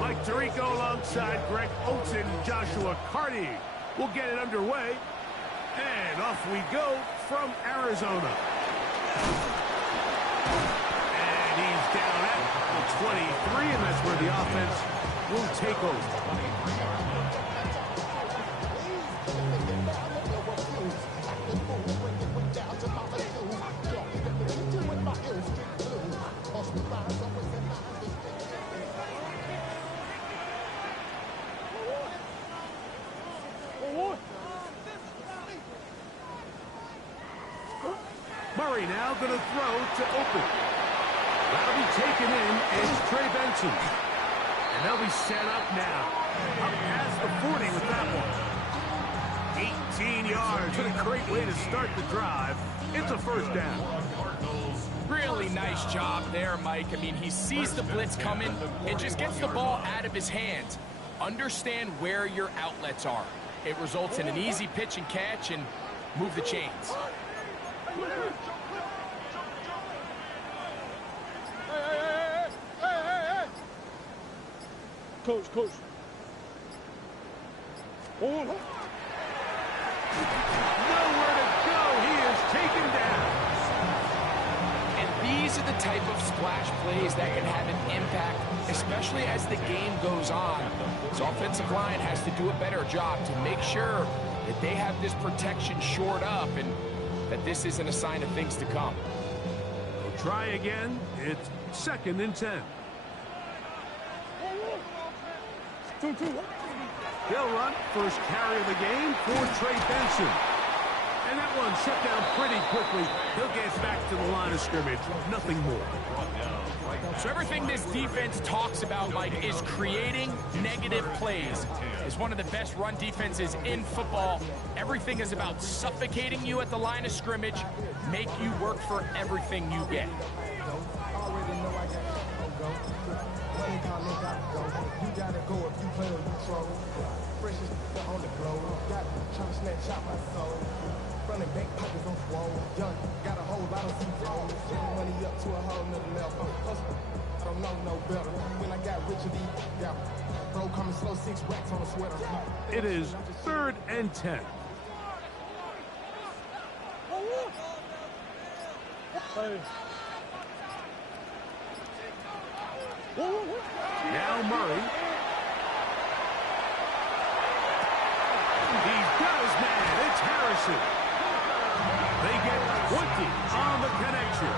Mike Tirico alongside Greg Olsen, Joshua Carty will get it underway. And off we go from Arizona. And he's down at the 23, and that's where the offense will take over. Murray now going to throw to open. That'll be taken in is Trey Benson. And they'll be set up now. Up past the 40 with that one. 18 yards. And a great way to start the drive. It's a first down. Really nice job there, Mike. I mean, he sees the blitz coming and just gets the ball out of his hands. Understand where your outlets are. It results in an easy pitch and catch and move the chains. Coach. Nowhere to go. He is taken down. And these are the type of splash plays that can have an impact, especially as the game goes on. His offensive line has to do a better job to make sure that they have this protection shored up and that this isn't a sign of things to come. We'll try again. It's 2nd and 10. He'll run. First carry of the game for Trey Benson. And that one shut down pretty quickly. He'll get back to the line of scrimmage. Nothing more. So everything this defense talks about, Mike, is creating negative plays. It's one of the best run defenses in football. Everything is about suffocating you at the line of scrimmage, make you work for everything you get. It is 3rd and 10. Now Murray. He's got his man. It's Harrison. They get 20 on the connection.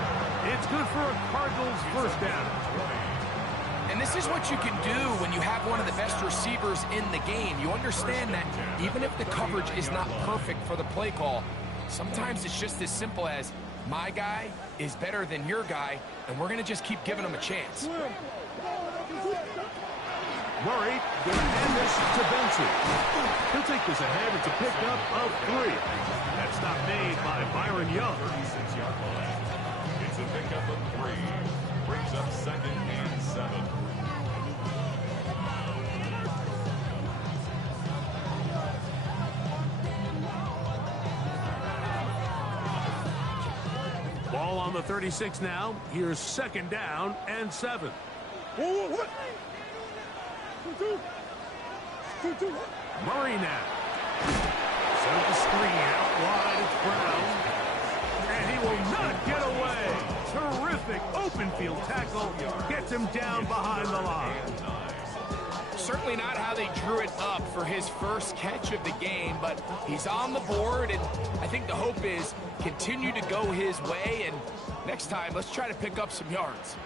It's good for a Cardinals first down. And this is what you can do when you have one of the best receivers in the game. You understand that even if the coverage is not perfect for the play call, sometimes it's just as simple as my guy is better than your guy, and we're going to just keep giving him a chance. Murray going to hand this to Benson. He'll take this ahead. It's a pickup of 3. That stop made by Byron Young. It's a pickup of 3. Brings up 2nd and 7. Ball on the 36 now. Here's 2nd down and 7. Murray now. Set up the screen out wide. It's Brown. And he will not get away. Terrific open field tackle. Gets him down behind the line. Certainly not how they drew it up for his first catch of the game, but he's on the board, and I think the hope is continue to go his way, and next time, let's try to pick up some yards.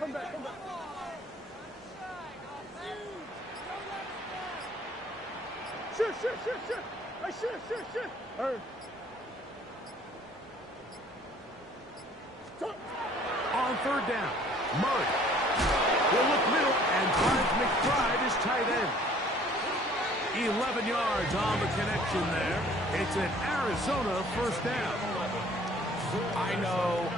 Come back. Shit. Hey, shit. Hey. On 3rd down, Murray will look middle and finds McBride as tight end. 11 yards on the connection there. It's an Arizona first down. I know,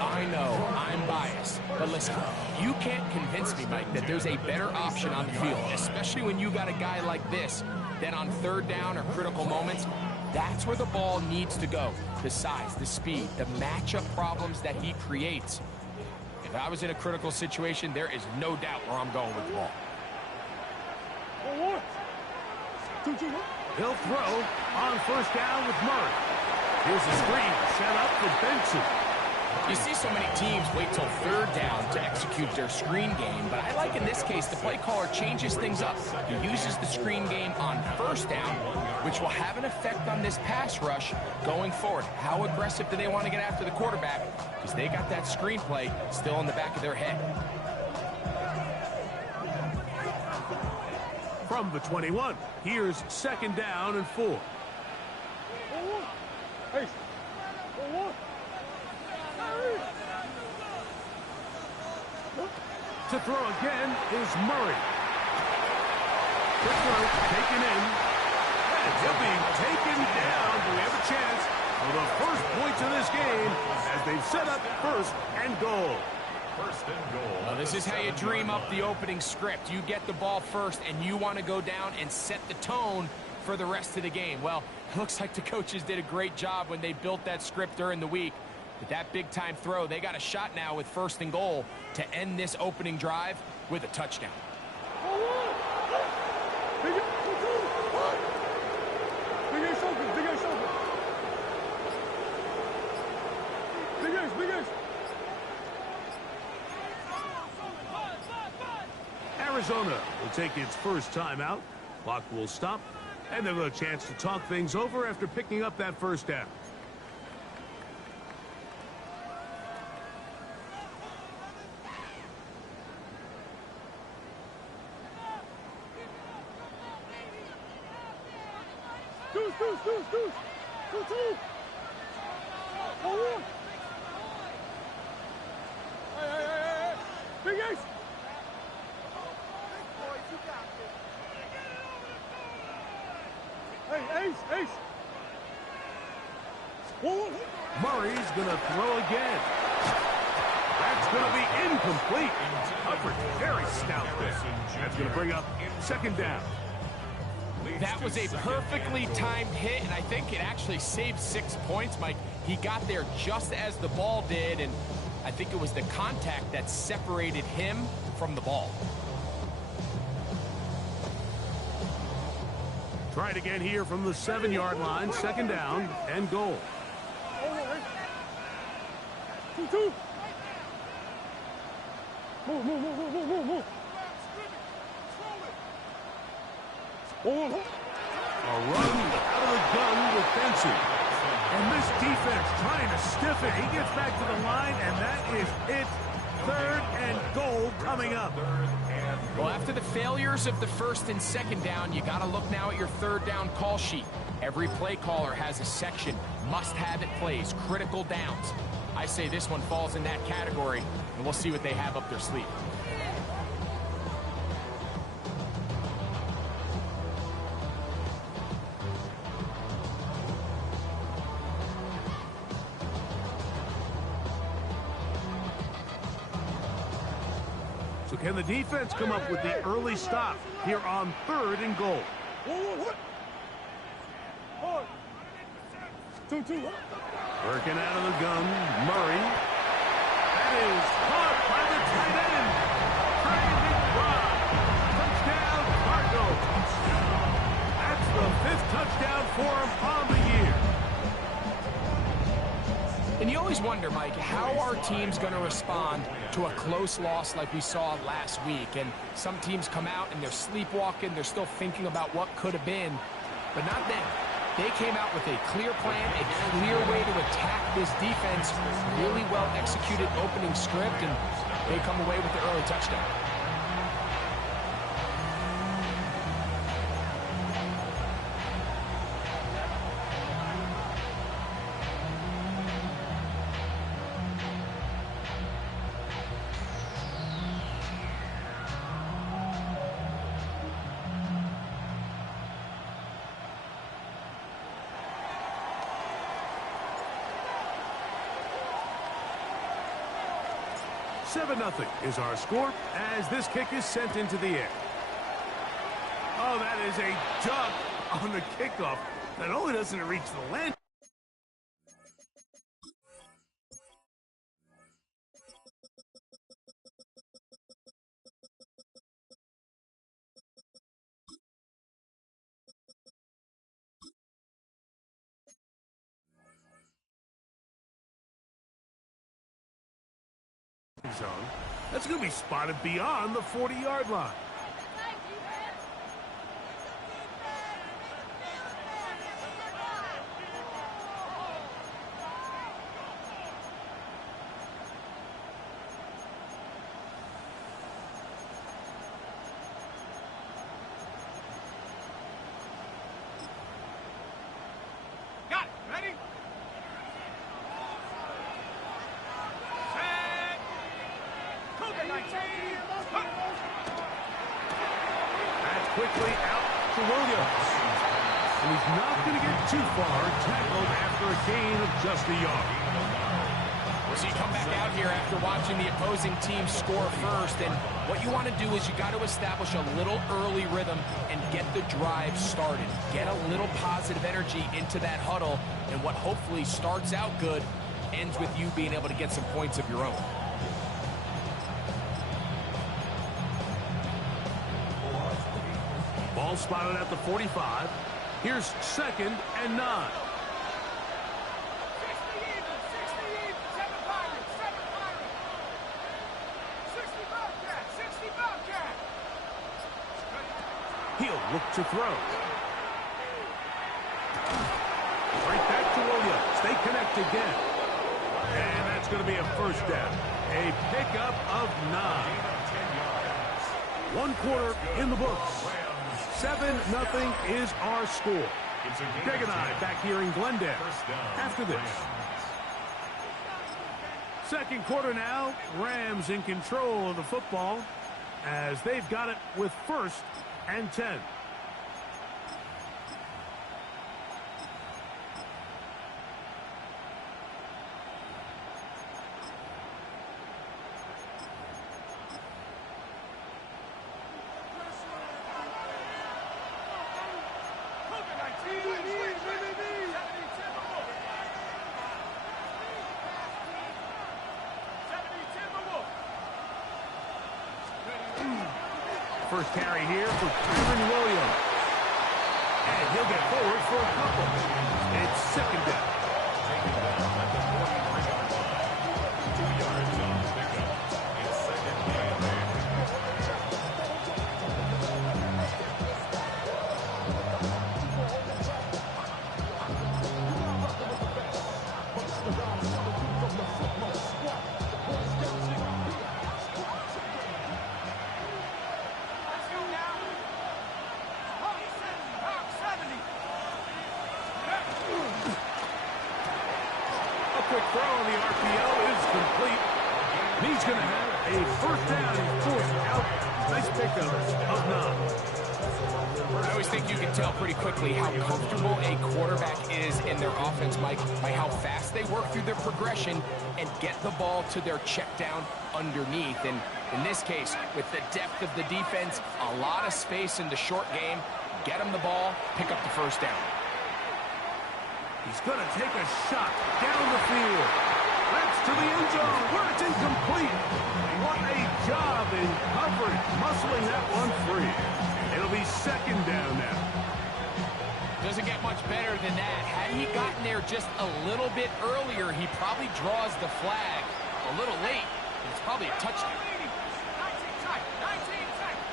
I'm biased. But listen, you can't convince me, Mike, that there's a better option on the field, especially when you got a guy like this, that on 3rd down or critical moments, That's where the ball needs to go. The size, the speed, the matchup problems that he creates. If I was in a critical situation, there is no doubt where I'm going with the ball. He'll throw on first down with Murray. Here's the screen set up for Benson. You see so many teams wait till third down to execute their screen game, but I like in this case the play caller changes things up. He uses the screen game on first down, which will have an effect on this pass rush going forward. How aggressive do they want to get after the quarterback? Because they got that screen play still in the back of their head. From the 21, here's second down and 4. To throw again is Murray. Quick throw taken in. And he'll be taken down. Do we have a chance for the first points of this game as they've set up first and goal? First and goal. Well, this is how you dream up the opening script. You get the ball first, and you want to go down and set the tone for the rest of the game. Well, it looks like the coaches did a great job when they built that script during the week. But that big-time throw, they got a shot now with first and goal to end this opening drive with a touchdown. Arizona will take its first timeout. Clock will stop, and they'll have a chance to talk things over after picking up that first down. Murray's going to throw again. That's going to be incomplete. Coverage very stout there. That's going to bring up second down. That was a perfectly timed hit, and I think it actually saved 6 points, Mike. He got there just as the ball did, and I think it was the contact that separated him from the ball. Try it again here from the 7-yard line. Second down and goal. Move. A run out of the gun with Benson. And this defense trying to stiff it. He gets back to the line, and that is it. Third and goal coming up. Well, after the failures of the first and second down, you got to look now at your third down call sheet. Every play caller has a section, must-have-it plays, critical downs. I say this one falls in that category, and we'll see what they have up their sleeve. So can the defense come up with the early stop here on third and goal? Working out of the gun, Murray. That is caught by the tight end. Crazy run. Touchdown, Cardinals. That's the 5th touchdown for him on the year. And you always wonder, Mike, how are teams going to respond to a close loss like we saw last week? And some teams come out and they're sleepwalking. They're still thinking about what could have been, but not them. They came out with a clear plan, a clear way to attack this defense, really well executed opening script, and they come away with the early touchdown. Nothing is our score as this kick is sent into the air. Oh, that is a dunk on the kickoff. Not only doesn't it reach the land zone, that's going to be spotted beyond the 40-yard line. Got it. Ready? Set. COVID-19. That's quickly out to Williams. And he's not going to get too far, tackled after a gain of just a yard. So you come back out here after watching the opposing team score first, and what you want to do is you got to establish a little early rhythm and get the drive started. Get a little positive energy into that huddle, and what hopefully starts out good ends with you being able to get some points of your own. Ball spotted at the 45. Here's 2nd and 9. 60 even, 7 Pirates, 7 Pirates. 60 Bobcat, 60 Bobcat. He'll look to throw. Right back to Williams. They connect again. And that's going to be a first down. A pickup of 9. 1 quarter in the books. 7-0 is our score. Greg and I back here in Glendale after this. Second quarter now. Rams in control of the football as they've got it with 1st and 10. First carry here for Kyron Williams. And he'll get forward for a couple. It's 2nd down. Quick throw on the RPO is complete. He's going to have a first down and 4th out. Nice pickup of 9. I always think you can tell pretty quickly how comfortable a quarterback is in their offense, Mike, by how fast they work through their progression and get the ball to their check down underneath. And in this case, with the depth of the defense, a lot of space in the short game, get them the ball, pick up the first down. He's going to take a shot down the field. That's to the end zone where it's incomplete. What a job in coverage, muscling that one free. It'll be 2nd down now. Doesn't get much better than that. Had he gotten there just a little bit earlier, he probably draws the flag a little late. It's probably a touchdown. 19 seconds.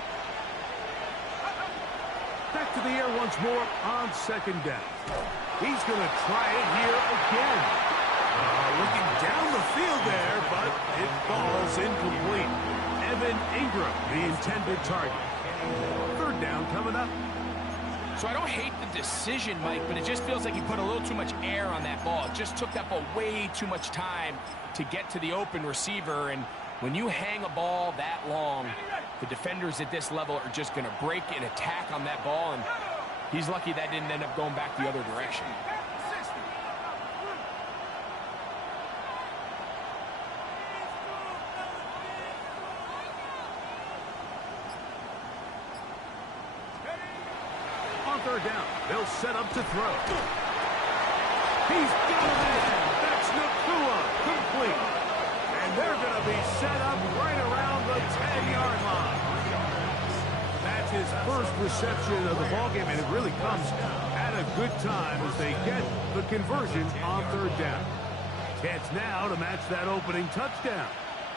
Back to the air once more on 2nd down. He's going to try it here again. Looking down the field there, but it falls incomplete. Evan Ingram, the intended target. 3rd down coming up. So I don't hate the decision, Mike, but it just feels like he put a little too much air on that ball. It just took that ball way too much time to get to the open receiver. And when you hang a ball that long, the defenders at this level are just going to break and attack on that ball. And he's lucky that didn't end up going back the other direction. On 3rd down. They'll set up to throw. He's got it in. That's Nakua, complete. And they're going to be set up right around the 10-yard line. That's his first reception of the ballgame, and it really comes at a good time as they get the conversion on third down. Chance now to match that opening touchdown.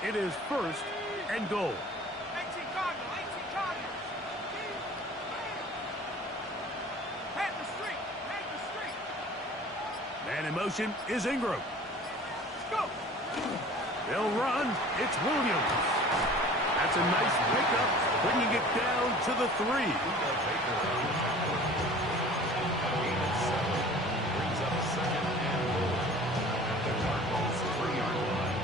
It is first and goal. 18 Cardinals, 18 Cardinals. Head the street, head the street. Man in motion is Ingram. Let's go. They'll run. It's Williams. That's a nice pickup, bringing it down to the 3. Brings up second and goal at the Cardinals' 3-yard line.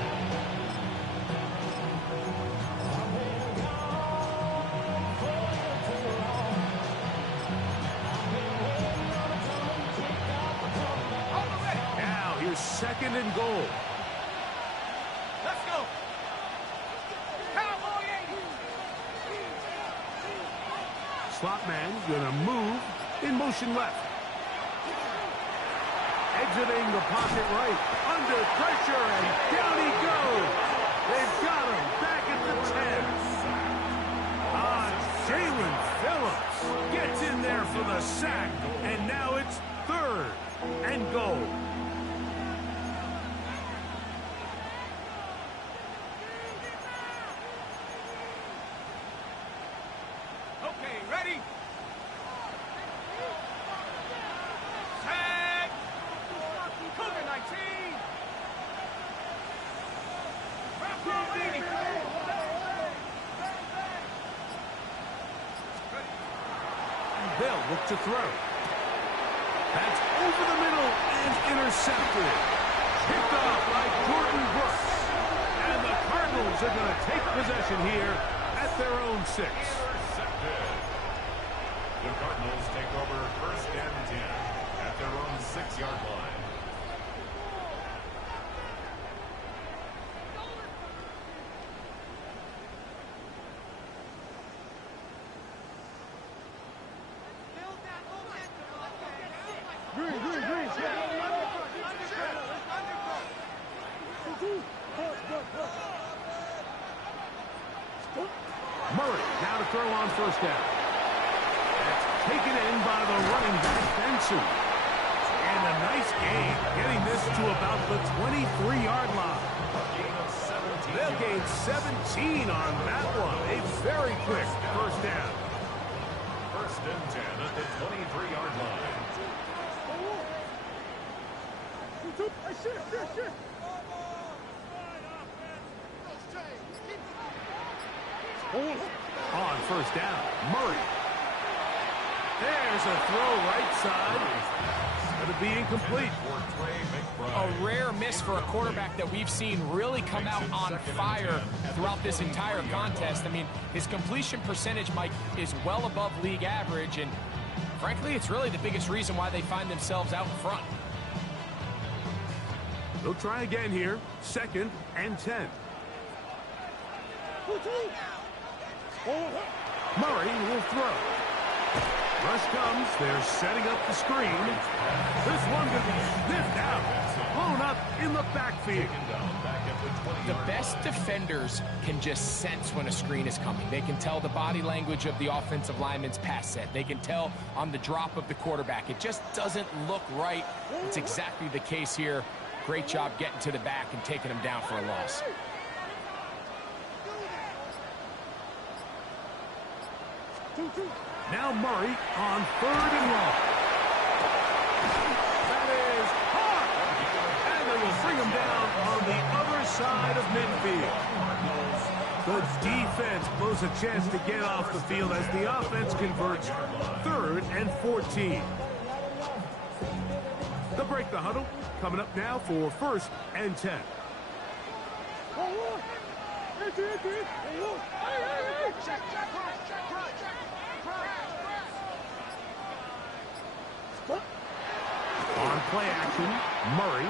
Now here's second and goal. Let's go. Cowboy 80. Slot man going to move in motion left. Exiting the pocket right. Under pressure, and down he goes. They've got him back at the 10. Jalen Phillips gets in there for the sack, and now it's third and goal. Okay, ready? Set. Cougar 19. Bravo 80. They'll look to throw. That's over the middle and intercepted. Picked off by Jordan Brooks. And the Cardinals are going to take possession here at their own 6. Intercepted. The Cardinals take over first and 10 at their own 6-yard line. Murray now to throw on first down. That's taken in by the running back, Benson. And a nice gain, getting this to about the 23-yard line. They'll gain 17 on that one. A very quick first down. First and 10 at the 23-yard line. On first down, Murray. There's a throw right side. Going to be incomplete. A rare miss for a quarterback that we've seen really come out on fire throughout this entire contest. I mean, his completion percentage, Mike, is well above league average, and frankly, it's really the biggest reason why they find themselves out in front. They'll try again here. Second and 10. Murray will throw. Rush comes. They're setting up the screen. This one could be sniffed out. Blown up in the backfield. The best defenders can just sense when a screen is coming. They can tell the body language of the offensive lineman's pass set. They can tell on the drop of the quarterback. It just doesn't look right. It's exactly the case here. Great job getting to the back and taking him down for a loss. Now Murray on third and long. That is hard. And they will bring him down on the other side of midfield. The defense blows a chance to get off the field as the offense converts third and 14. They'll break the huddle. Coming up now for first and 10. On play action, Murray.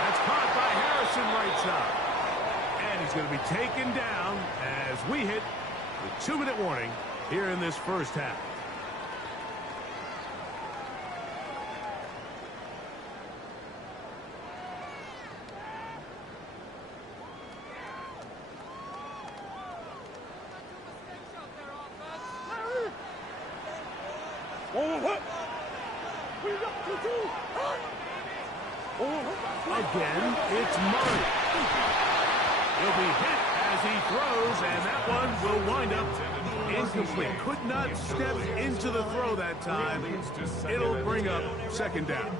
That's caught by Harrison right side. And he's going to be taken down as we hit the 2-minute warning here in this first half. Again, it's Murray. He'll be hit as he throws, and that one will wind up incomplete. Could not step into the throw that time. It'll bring up second down.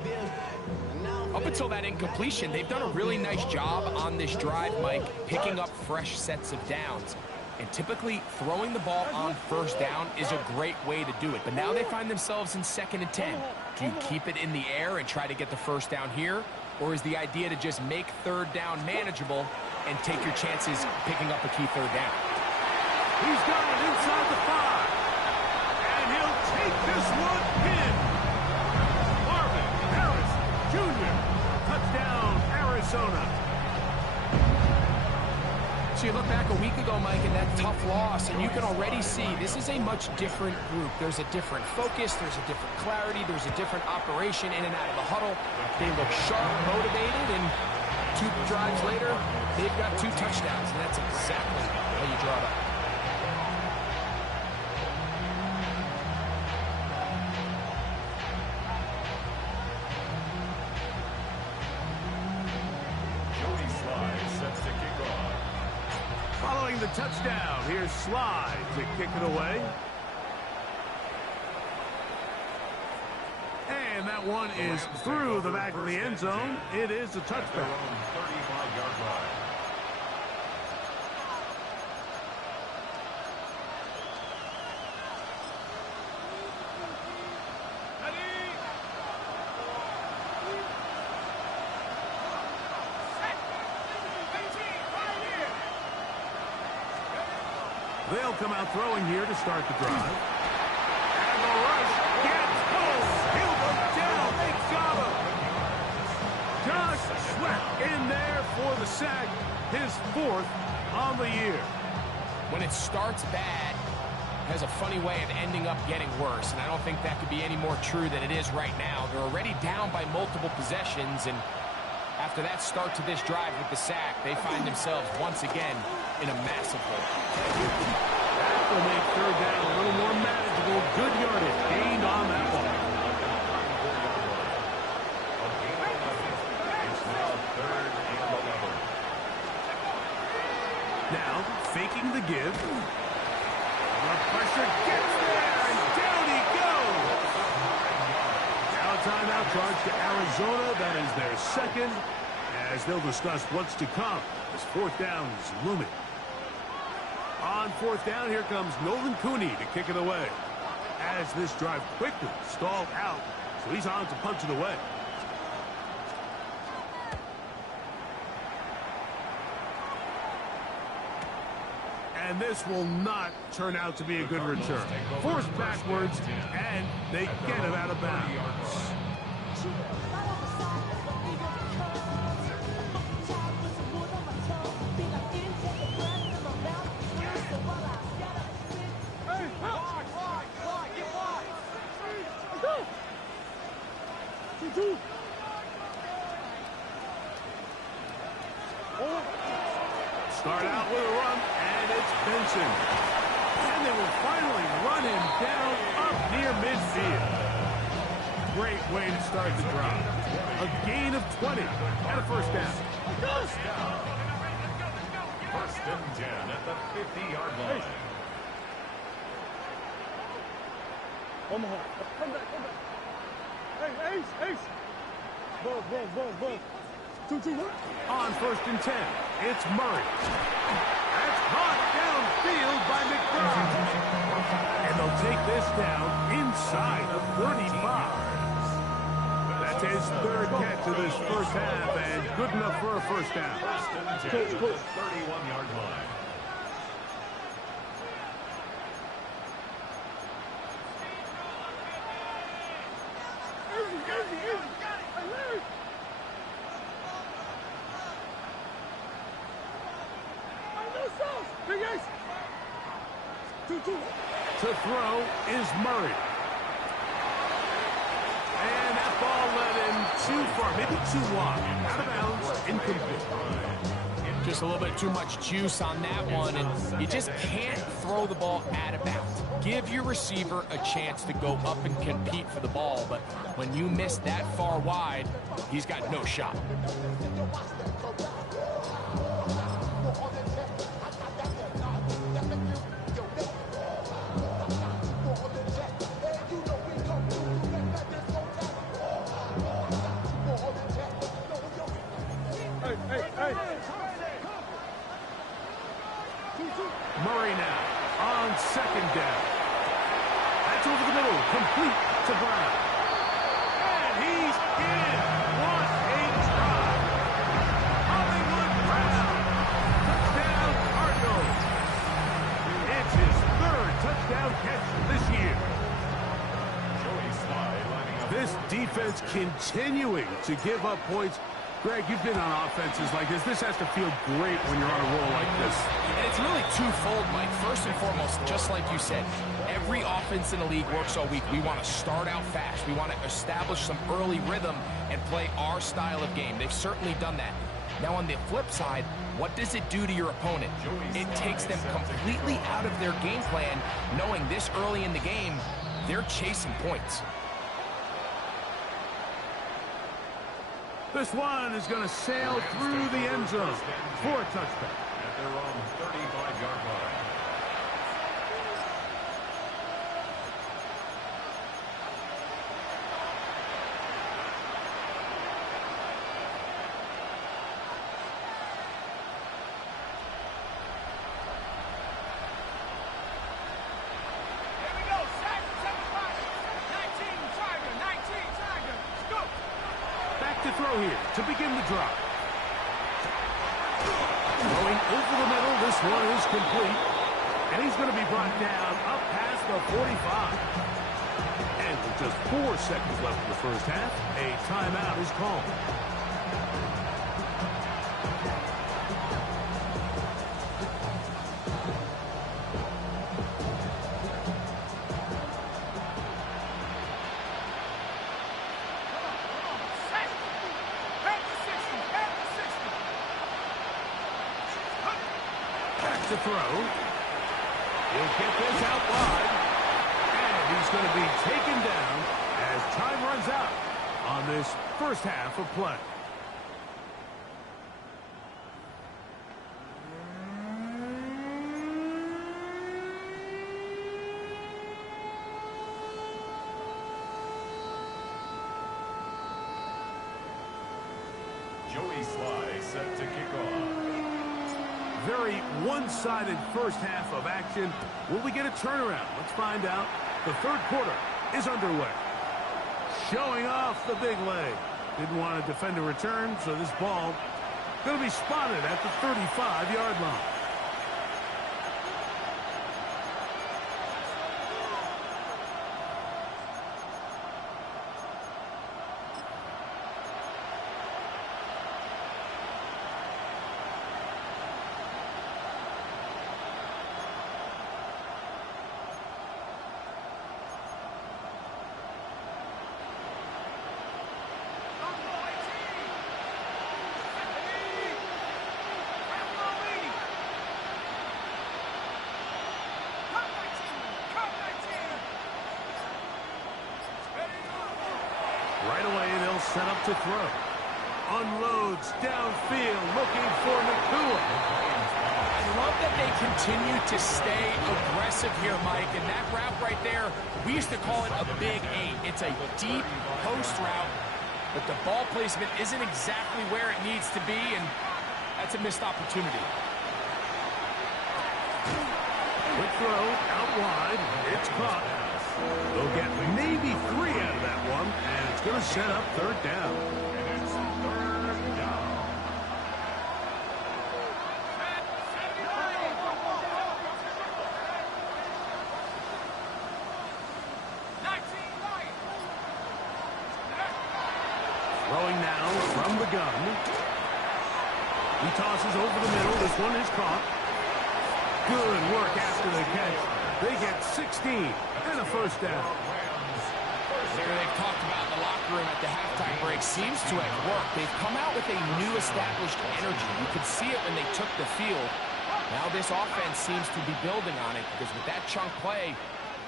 Up until that incompletion, they've done a really nice job on this drive, Mike, picking up fresh sets of downs. And typically, throwing the ball on first down is a great way to do it. But now they find themselves in 2nd and 10. Do you keep it in the air and try to get the first down here? Or is the idea to just make 3rd down manageable and take your chances picking up a key 3rd down? He's got it inside the 5. And he'll take this one in. Marvin Harris Jr. Touchdown, Arizona. So you look back a week ago, Mike, in that tough loss, and you can already see this is a much different group. There's a different focus, there's a different clarity, there's a different operation in and out of the huddle. They look sharp, motivated, and 2 drives later, they've got 2 touchdowns, and that's exactly how you draw it up. Following the touchdown, here's Slide to kick it away. And that one is through the back of the end zone. It is a touchback. 35-yard line. They'll come out throwing here to start the drive. And the rush gets home. He'll go down. They got him. Josh Sweat in there for the sack. His 4th on the year. When it starts bad, it has a funny way of ending up getting worse. And I don't think that could be any more true than it is right now. They're already down by multiple possessions. And after that start to this drive with the sack, they find themselves once again in a massive hole. That will make 3rd down a little more manageable. Good yardage gained on that one. Now, faking the give. The pressure gets there, and down he goes. Now a timeout charge to Arizona. That is their 2nd, as they'll discuss what's to come as 4th down is looming. On 4th down, here comes Nolan Cooney to kick it away. As this drive quickly stalled out, so he's on to punch it away. And this will not turn out to be a good return. Forced backwards, and they get it out of bounds. Start out with a run, and it's Benson. And they will finally run him down up near midfield. Great way to start the drive. A gain of 20 and a 1st down. 1st and 10 at the 50-yard line. Omaha, come back. Hey, Ace. Ball. 2-1. On 1st and 10, it's Murray. That's caught downfield by McBride. And they'll take this down inside of 35. That's his 3rd catch of this 1st half, and good enough for a 1st down. 31-yard line. To throw is Murray. And that ball led him too far, maybe too wide. Out of bounds, incomplete. Just a little bit too much juice on that one, and you just can't throw the ball out of bounds. Give your receiver a chance to go up and compete for the ball, but when you miss that far wide, he's got no shot. Murray now on second down. That's over the middle, complete to Brown. And he's in. What a drive. Hollywood Brown. Touchdown Cardinals. It's his third touchdown catch this year. This defense continuing to give up points. Greg, you've been on offenses like this. This has to feel great when you're on a roll like this. And it's really twofold, Mike. First and foremost, just like you said, every offense in the league works all week. We want to start out fast. We want to establish some early rhythm and play our style of game. They've certainly done that. Now, on the flip side, what does it do to your opponent? It takes them completely out of their game plan, knowing this early in the game, they're chasing points. This one is going to sail through the end zone for a touchdown. At their own 35-yard line. Here we go. Sack, 19, Tiger, 19, Tiger. Let's go. Back to throw here to begin the drive. Throwing over the middle, this one is complete. And he's going to be brought down up past the 45. And with just 4 seconds left in the first half, a timeout is called. To throw. He'll get this out wide. And he's going to be taken down as time runs out on this first half of play. Joey Sly set to kick off. Very one-sided first half of action. Will we get a turnaround? Let's find out. The third quarter is underway. Showing off the big leg. Didn't want to defend a return, so this ball going to be spotted at the 35-yard line. Right away, they'll set up to throw. Unloads downfield, looking for Nakua. I love that they continue to stay aggressive here, Mike. And that route right there, we used to call it a big eight. It's a deep post route, but the ball placement isn't exactly where it needs to be, and that's a missed opportunity. Quick throw, out wide. It's caught. They'll get maybe 3 out of that one, and it's going to set up third down. And it's third down. Throwing now from the gun. He tosses over the middle. This one is caught. Good work after the catch. They get 16 and a first down. They've talked about in the locker room at the halftime break seems to have worked. They've come out with a new established energy. You could see it when they took the field. Now this offense seems to be building on it because with that chunk play,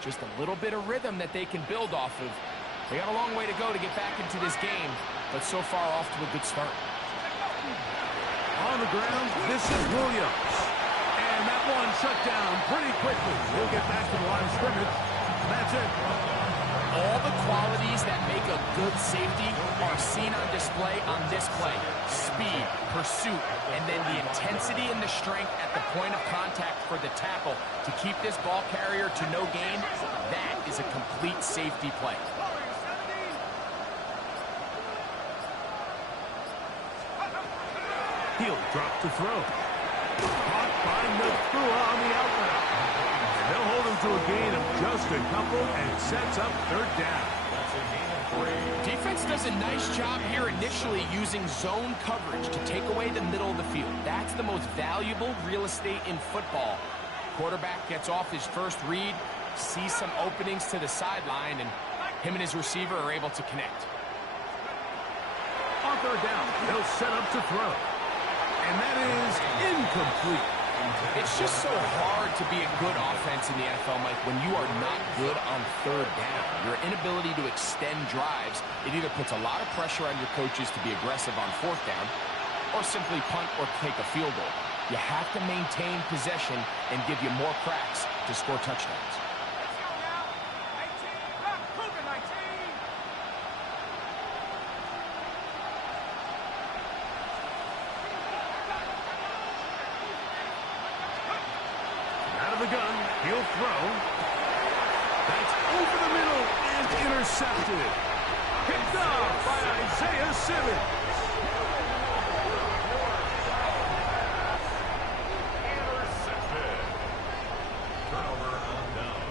just a little bit of rhythm that they can build off of. They got a long way to go to get back into this game, but so far off to a good start. On the ground, this is Williams. And that one shut down pretty quickly. He'll get back to the line of scrimmage. That's it. All the qualities that make a good safety are seen on display on this play. Speed, pursuit, and then the intensity and the strength at the point of contact for the tackle to keep this ball carrier to no gain. That is a complete safety play. He'll drop to throw. Caught by Nakua on the outlet. And they'll hold him to a gain of just a couple and sets up third down. That's a gain of 3. Defense does a nice job here initially using zone coverage to take away the middle of the field. That's the most valuable real estate in football. Quarterback gets off his first read, sees some openings to the sideline, and him and his receiver are able to connect. On third down, they'll set up to throw. And that is incomplete. It's just so hard to be a good offense in the NFL, Mike, when you are not good on third down. Your inability to extend drives, it either puts a lot of pressure on your coaches to be aggressive on fourth down or simply punt or take a field goal. You have to maintain possession and give you more cracks to score touchdowns. The gun, he'll throw. That's over the middle and intercepted. Picked off by Isaiah Simmons. Intercepted. Turnover on down.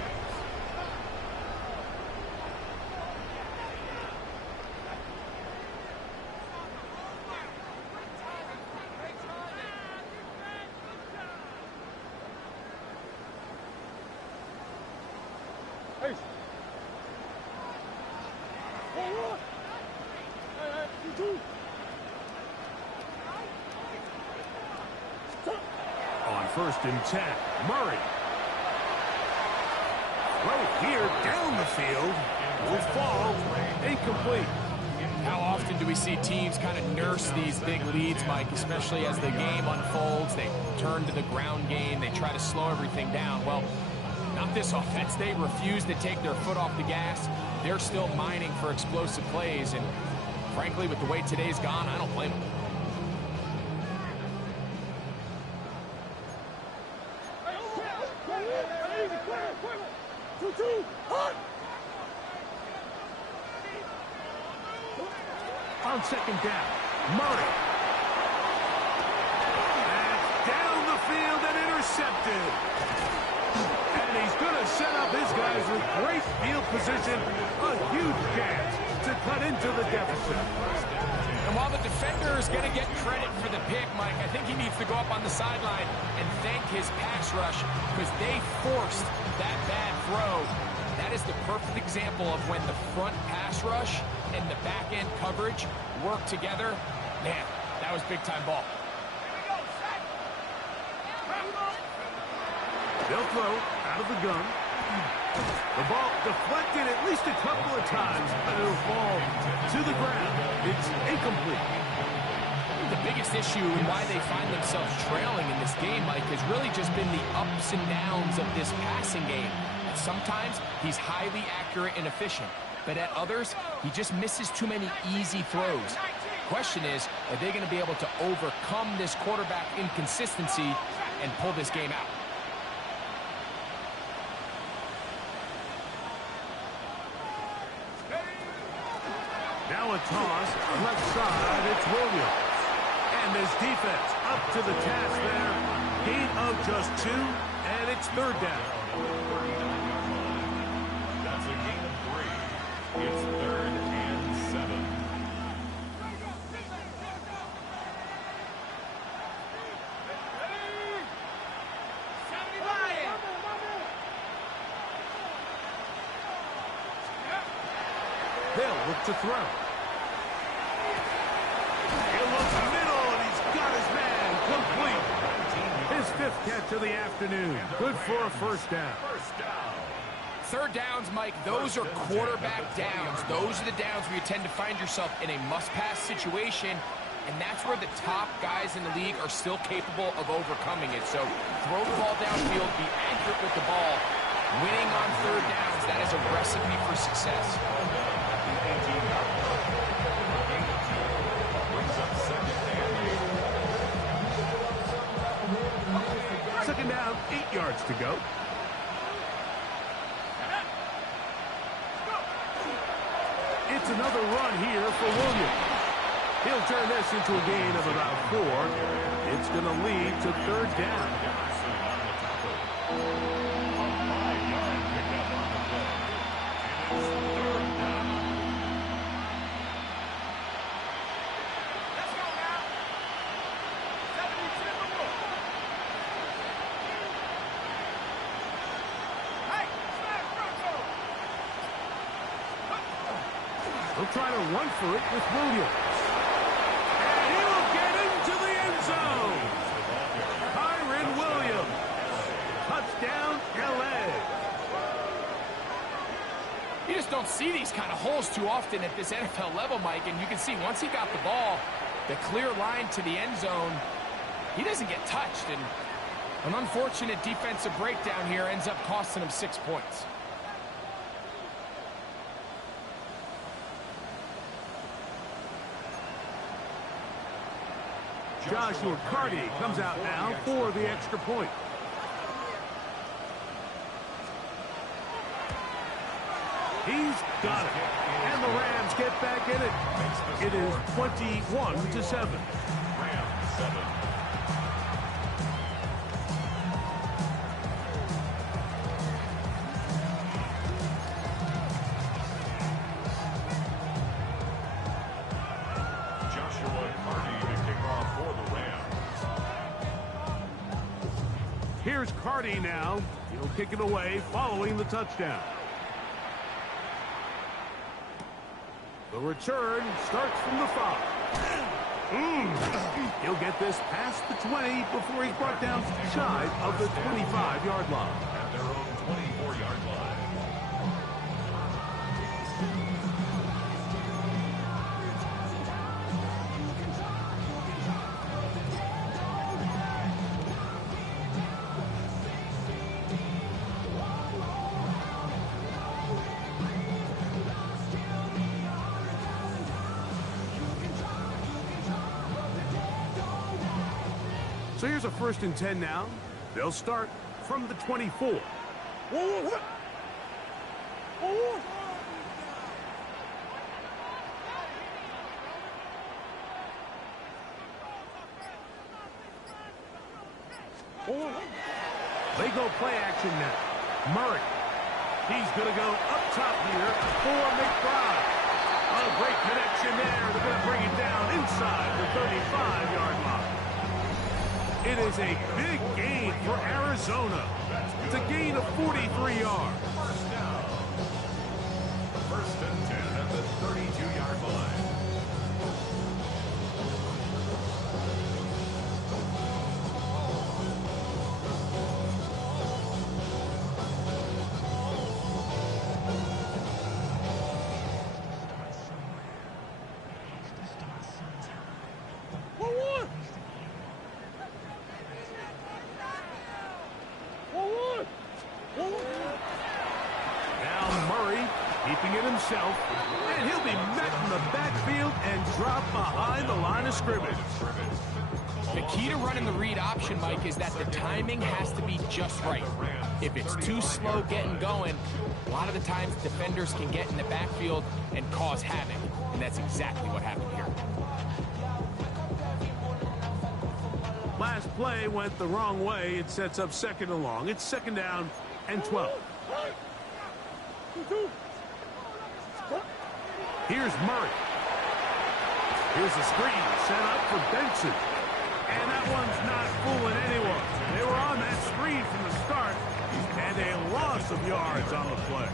On 1st and 10, Murray. Throw here down the field. Will fall. Incomplete. How often do we see teams kind of nurse these big leads, Mike, especially as the game unfolds? They turn to the ground game. They try to slow everything down. Well, not this offense. They refuse to take their foot off the gas. They're still mining for explosive plays. And frankly, with the way today's gone, I don't blame them. On 2nd down, Murray. That's down the field and intercepted. And he's going to set up his guys with great field position. A huge chance to cut into the deficit. And while the defender is going to get credit for the pick, Mike, I think he needs to go up on the sideline and thank his pass rush because they forced that bad throw. That is the perfect example of when the front pass rush and the back-end coverage work together. Man, that was big-time ball. They'll throw out of the gun. The ball deflected at least a couple of times, but it'll fall to the ground. It's incomplete. The biggest issue and why they find themselves trailing in this game, Mike, has really just been the ups and downs of this passing game. And sometimes he's highly accurate and efficient, but at others, he just misses too many easy throws. Question is, are they going to be able to overcome this quarterback inconsistency and pull this game out? Now a toss, left side, it's Williams. And this defense up to the task there. Gain of just 2, and it's 3rd down. That's a gain of 3. It's 3rd and 7. look to throw. He'll look middle, and he's got his man complete. His 5th catch of the afternoon. Good for a first down. Third downs, Mike, those are quarterback downs. Those are the downs where you tend to find yourself in a must-pass situation, and that's where the top guys in the league are still capable of overcoming it. So throw the ball downfield, be accurate with the ball. Winning on third downs, that is a recipe for success. Second down, 8 yards to go. It's another run here for Williams. He'll turn this into a gain of about 4. It's going to lead to third down. Let's go now. 72 in the wood. Hey, smash Bronco. He'll try to run for it with Williams. And he'll get into the end zone. Kyron Williams. Touchdown, L.A. You just don't see these kind of holes too often at this NFL level, Mike, and you can see once he got the ball, the clear line to the end zone, he doesn't get touched, and an unfortunate defensive breakdown here ends up costing him 6 points. Joshua Carty comes out now for the extra point. He's got it. And the Rams get back in it. It is 21-7. Rams 7. Joshua Carty to kick off for the Rams. Here's Carty now. He'll kick it away following the touchdown. The return starts from the 5. He'll get this past the 20 before he's brought down shy of the 25-yard line. At their own 24-yard line. So here's a 1st and 10 now. They'll start from the 24. They go play action now. Murray. He's going to go up top here for McBride. A great connection there. They're going to bring it down inside the 35-yard line. It is a big gain for Arizona. It's a gain of 43 yards. First down. 1st and 10 at the 32-yard line. Now Murray keeping it himself, and he'll be met in the backfield and dropped behind the line of scrimmage. The key to running the read option, Mike, is that the timing has to be just right. If it's too slow getting going, a lot of the times defenders can get in the backfield and cause havoc, and that's exactly what happened here. Last play went the wrong way. It sets up 2nd and long. It's 2nd down and 12. Here's Murray. Here's the screen set up for Benson. And that one's not fooling anyone. They were on that screen from the start, and a loss of yards on the play.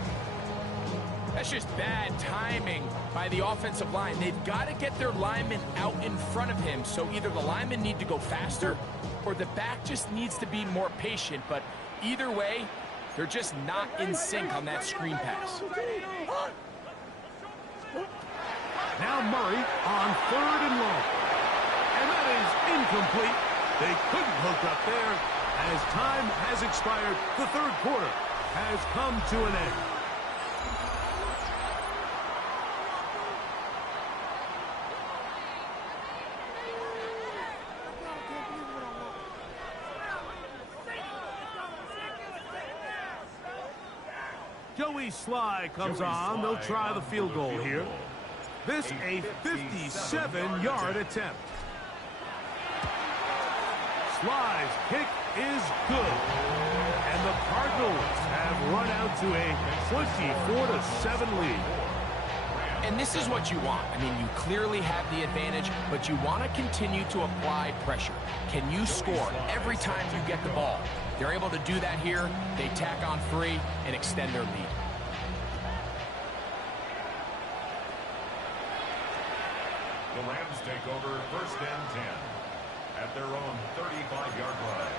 That's just bad timing by the offensive line. They've got to get their linemen out in front of him, so either the linemen need to go faster or the back just needs to be more patient. But either way, they're just not in sync on that screen pass. Now Murray on 3rd and long. And that is incomplete. They couldn't hook up there. As time has expired, the 3rd quarter has come to an end. Joey Sly comes on. They'll try the field goal here. This a 57-yard attempt. Sly's kick is good. And the Cardinals have run out to a 24-7 lead. And this is what you want. I mean, you clearly have the advantage, but you want to continue to apply pressure. Can you score every time you get the ball? They're able to do that here. They tack on 3 and extend their lead. The Rams take over 1st and 10 at their own 35-yard line.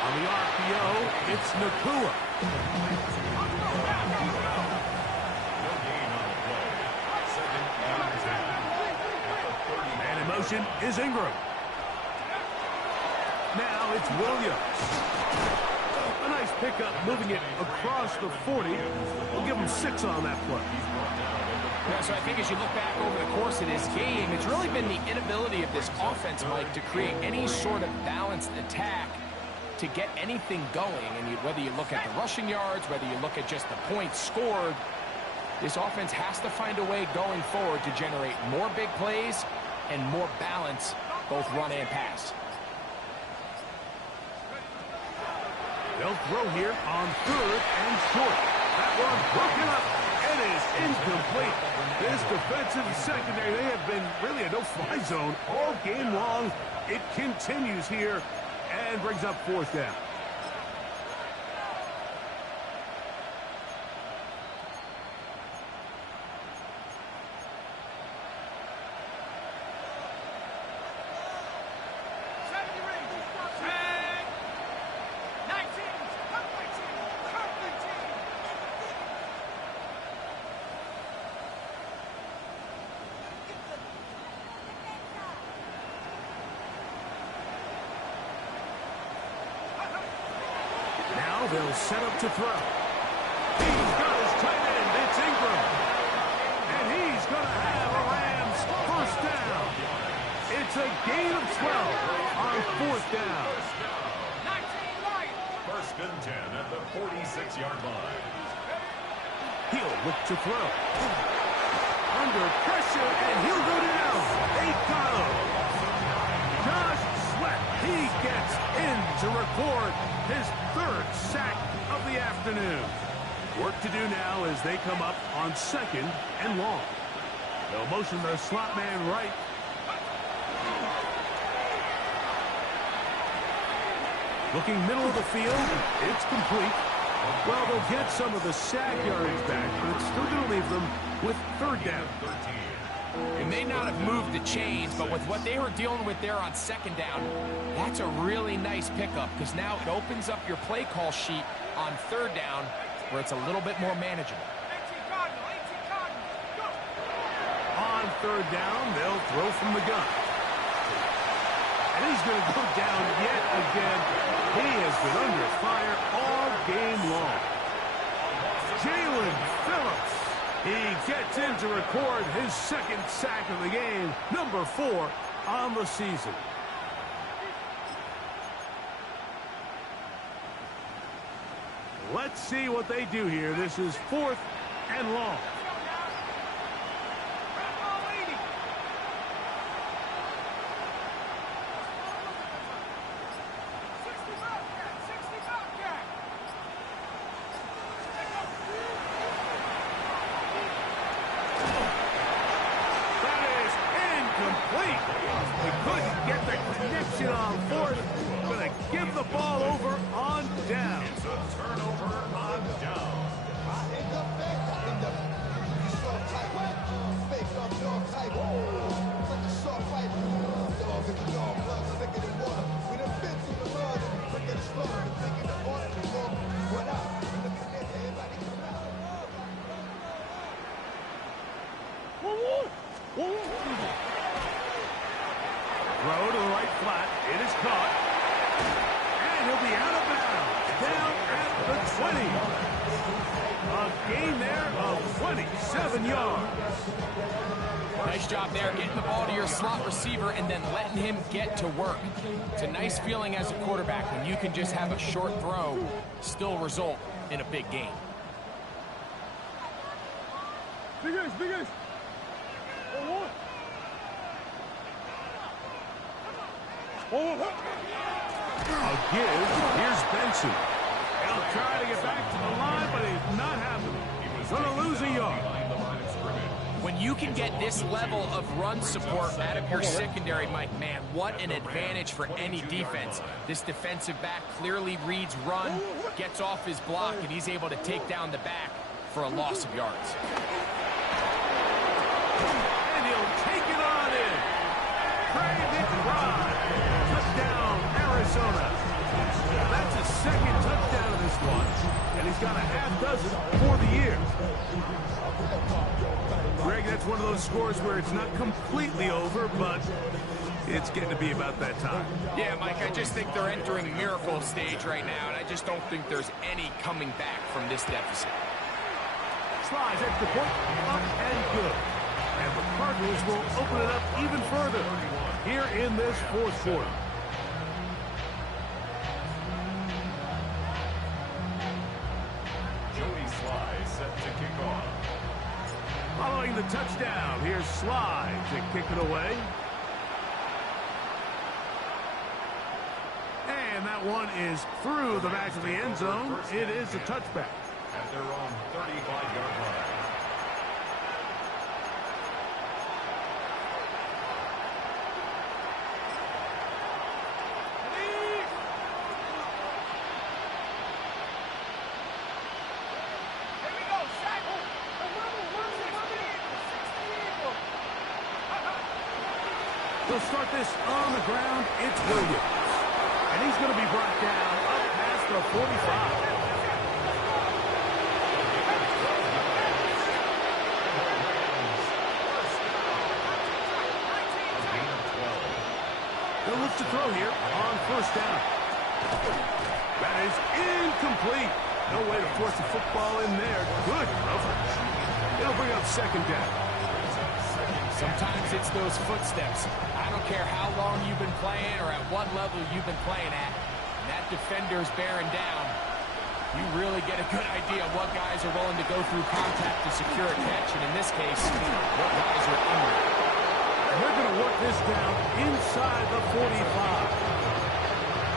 On the RPO, it's Nakua. No gain on the play. 2nd and 10 at the 30. And in motion is Ingram. Now it's Williams. A nice pickup, moving it across the 40. We'll give him 6 on that play. Yeah, so I think as you look back over the course of this game, it's really been the inability of this offense, Mike, to create any sort of balanced attack to get anything going. And whether you look at the rushing yards, whether you look at just the points scored, this offense has to find a way going forward to generate more big plays and more balance, both run and pass. They'll throw here on 3rd and short. That one broken up. It is incomplete. This defensive secondary, they have been really a no-fly zone all game long. It continues here and brings up 4th down. They'll set up to throw. He's got his tight end. It's Ingram. And he's going to have a Rams 1st down. It's a gain of 12 on 4th down. 1st and 10 at the 46-yard line. He'll look to throw. Under pressure, and he'll go down. They got him. Josh Sweat, he gets in to record his 3rd sack of the afternoon. Work to do now as they come up on 2nd and long. They'll motion the slot man right. Looking middle of the field, it's complete. Well, they'll get some of the sack yardage back, but it's still going to leave them with 3rd down. It may not have moved the chains, but with what they were dealing with there on 2nd down, that's a really nice pickup because now it opens up your play call sheet on 3rd down where it's a little bit more manageable. On 3rd down, they'll throw from the gun. And he's going to go down yet again. He has been under fire all game long. Jalen Phillips. He gets in to record his 2nd sack of the game, number 4 on the season. Let's see what they do here. This is 4th and long. Situation on fourth. Gonna give the ball over on down. It's a turnover on down. Throw to the right flat. It is caught. And he'll be out of bounds. Down at the 20. A gain there of 27 yards. Nice job there, getting the ball to your slot receiver and then letting him get to work. It's a nice feeling as a quarterback when you can just have a short throw, still result in a big game. Big ace, big ace. A give. Here's Benson. He'll try to get back to the line, but he's not happening. He's going to lose a yard. When you can get this level of run support out of your secondary, Mike, man, what an advantage for any defense. This defensive back clearly reads run, gets off his block, and he's able to take down the back for a loss of yards. And he'll take it on in. Craig McBride. Touchdown, Arizona. That's his second touchdown of this one, and he's got a half dozen for the year. Greg, that's one of those scores where it's not completely over, but it's getting to be about that time. Yeah, Mike, I just think they're entering miracle stage right now, and I just don't think there's any coming back from this deficit. Slides extra point, up and good. And the Cardinals will open it up even further here in this fourth quarter. Joey Sly set to kick off. Following the touchdown, here's Sly to kick it away. And that one is through the back of the end zone. It is a touchback. At their own 35-yard line. They'll start this on the ground. It's Williams. And he's going to be brought down up past the 45. They'll look to throw here on first down. That is incomplete. No way to force the football in there. Good coverage. It'll bring up second down. Sometimes it's those footsteps. I don't care how long you've been playing or at what level you've been playing at. That defender's bearing down. You really get a good idea of what guys are willing to go through contact to secure a catch, and in this case, what guys are under. They're going to work this down inside the 45.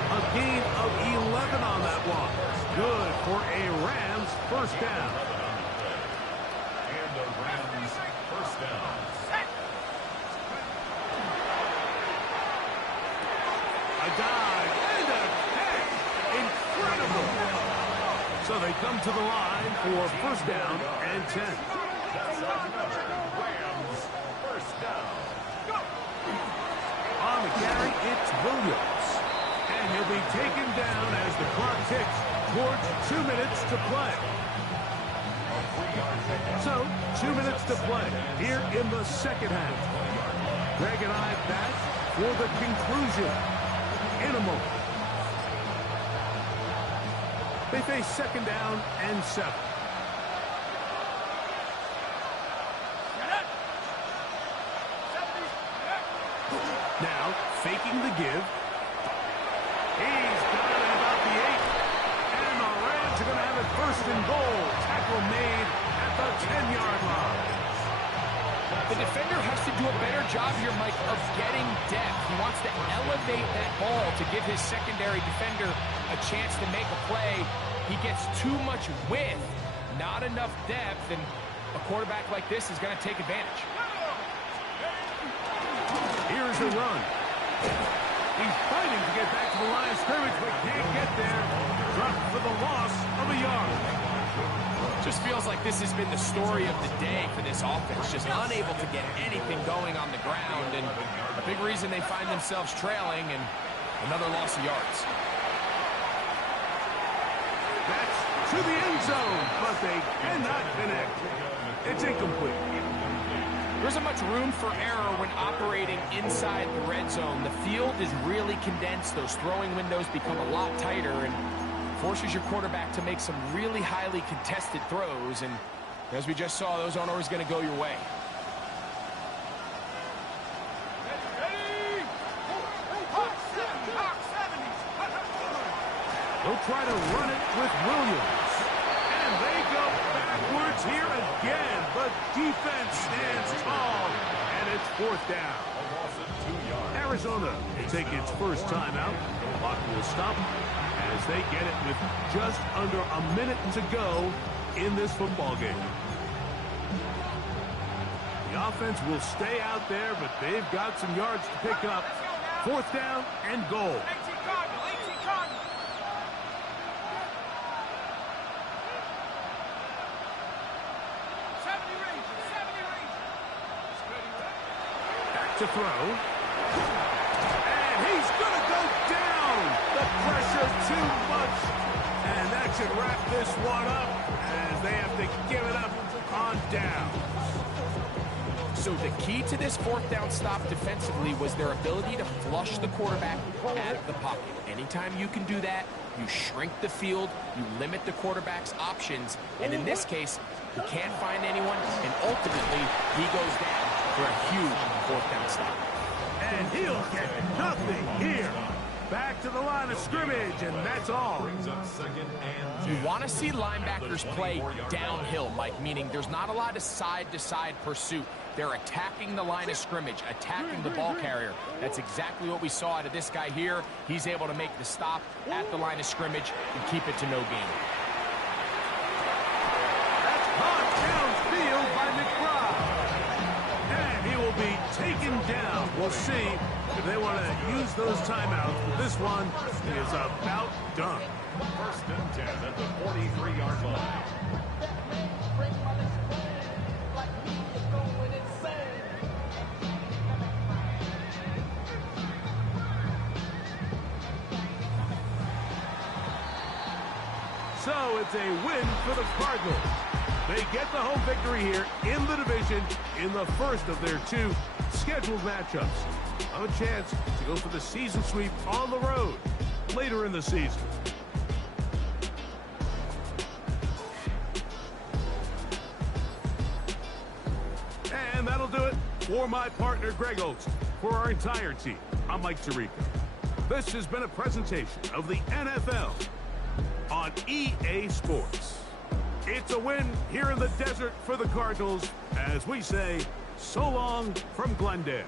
A gain of 11 on that one. Good for a Rams first down. And the Rams first down. A dive and a catch. Incredible. So they come to the line for first down and 10. That's another Rams first down. On the carry, it's Williams. And he'll be taken down as the clock ticks towards 2 minutes to play. So, 2 minutes to play here in the second half. Greg and I back for the conclusion in a moment. They face second down and 7. Now, faking the give. He's got it about the 8. And the Rams are going to have it first and goal. Tackle made at the 10-yard line. The defender has to do a better job here, Mike, of getting depth. He wants to elevate that ball to give his secondary defender a chance to make a play. He gets too much width, not enough depth, and a quarterback like this is going to take advantage. Here's a run. He's fighting to get back to the line of scrimmage, but can't get there. Dropped for the loss of a yard. Just feels like this has been the story of the day for this offense. Just unable to get anything going on the ground, and a big reason they find themselves trailing, and another loss of yards. That's to the end zone, but they cannot connect. It's incomplete. There isn't much room for error when operating inside the red zone. The field is really condensed. Those throwing windows become a lot tighter and forces your quarterback to make some really highly contested throws. And as we just saw, those aren't always going to go your way. They'll try to run it with Williams. And they go backwards here again. But defense stands tall, and it's fourth down. Arizona will take its first timeout. The clock will stop as they get it with just under a minute to go in this football game. The offense will stay out there, but they've got some yards to pick up. Fourth down and goal. 18 Cardinals, 18 Cardinals. Back to throw. And he's going to go down. The pressure too much. And that should wrap this one up as they have to give it up on down. So the key to this fourth down stop defensively was their ability to flush the quarterback out of the pocket. Anytime you can do that, you shrink the field, you limit the quarterback's options, and in this case, he can't find anyone, and ultimately, he goes down for a huge fourth down stop. And he'll get nothing here. Back to the line of scrimmage, and that's all. You want to see linebackers play downhill, Mike, meaning there's not a lot of side-to-side pursuit. They're attacking the line of scrimmage, attacking the ball carrier. That's exactly what we saw out of this guy here. He's able to make the stop at the line of scrimmage and keep it to no gain. That's caught downfield by McBride. And he will be taken down. We'll see if they want to use those timeouts. But this one is about done. First and 10 at the 43-yard line. So it's a win for the Cardinals. They get the home victory here in the division in the first of their two scheduled matchups. A chance to go for the season sweep on the road later in the season. And that'll do it for my partner, Greg Oates. For our entire team, I'm Mike Tirico. This has been a presentation of the NFL on EA Sports. It's a win here in the desert for the Cardinals as we say so long from Glendale.